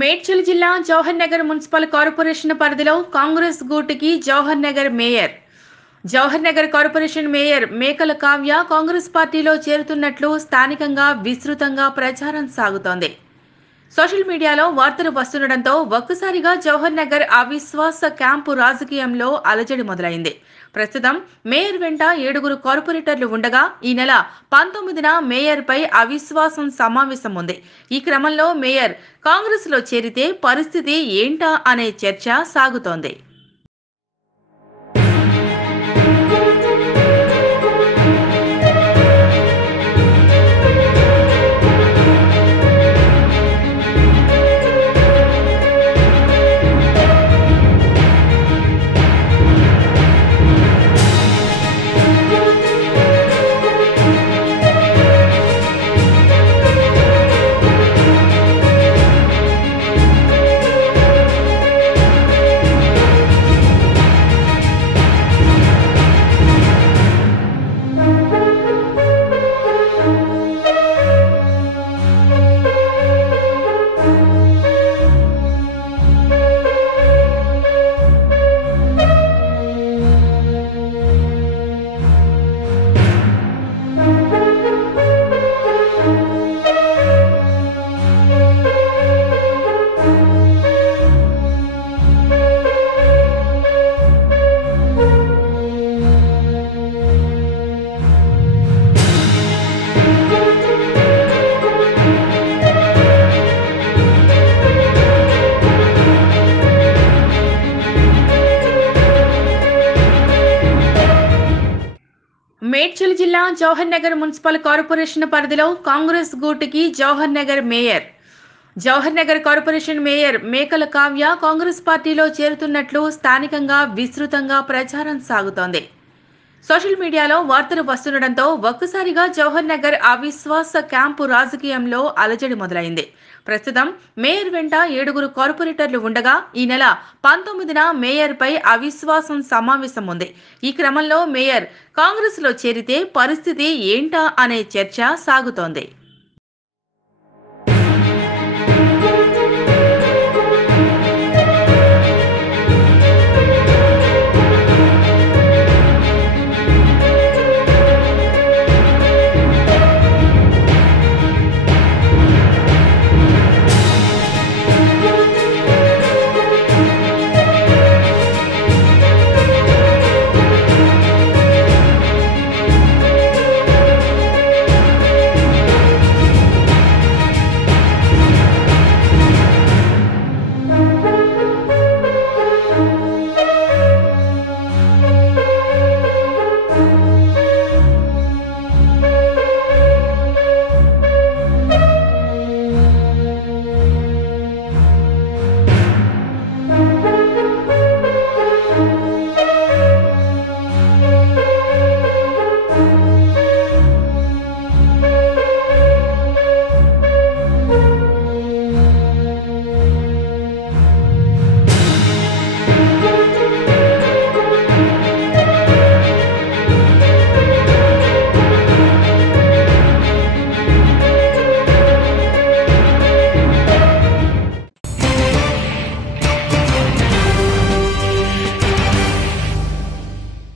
మేడ్చల్ జిల్లా Jawahar Nagar municipal corporation పరిధిలో కాంగ్రెస్ గూటికి Jawahar Nagar mayor. Jawahar Nagar corporation mayor మేకల కావ్య కాంగ్రెస్ పార్టీలో చేరుతున్నట్లు స్థానికంగా విస్తృతంగా ప్రచారం సాగుతోంది. సోషల్ మీడియాలో వార్తలు వస్తుండటంతో ఒక్కసారిగా జవహర్ నగర్ అవిశ్వాస క్యాంపు రాజకీయంలో అలజడి మొదలైంది. ప్రస్తుతం మేయర్ వెంట 7 కార్పొరేటర్లు ఉండగా ఈ నెల 19న మేయర్పై అవిశ్వాసం సమావేశం ఉంది. ఈ క్రమంలో మేయర్ కాంగ్రెస్లో చేరితే పరిస్థితి ఏంటా అనే చర్చ సాగుతోంది. మేడ్చల్ జిల్లా జవహర్ నగర్ మున్సిపల్ కార్పొరేషన్ పరిధిలో కాంగ్రెస్ గూటికి Jawahar Nagar mayor. Jawahar Nagar corporation mayor మేకల కావ్య కాంగ్రెస్ పార్టీలో చేరుతున్నట్లు స్థానికంగా విస్తృతంగా ప్రచారం సాగుతోంది. సోషల్ మీడియాలో వార్తలు వస్తుండటంతో ఒక్కసారిగా జవహర్ నగర్ అవిశ్వాస క్యాంపు రాజకీయంలో అలజడి మొదలైంది. ప్రస్తుతం మేయర్ వెంట 7 కార్పొరేటర్లు ఉండగా ఈ నెల 19న మేయర్పై అవిశ్వాసం సమావేశం ఉంది. ఈ క్రమంలో మేయర్ కాంగ్రెస్లో చేరితే పరిస్థితి ఏంటా అనే చర్చ సాగుతోంది.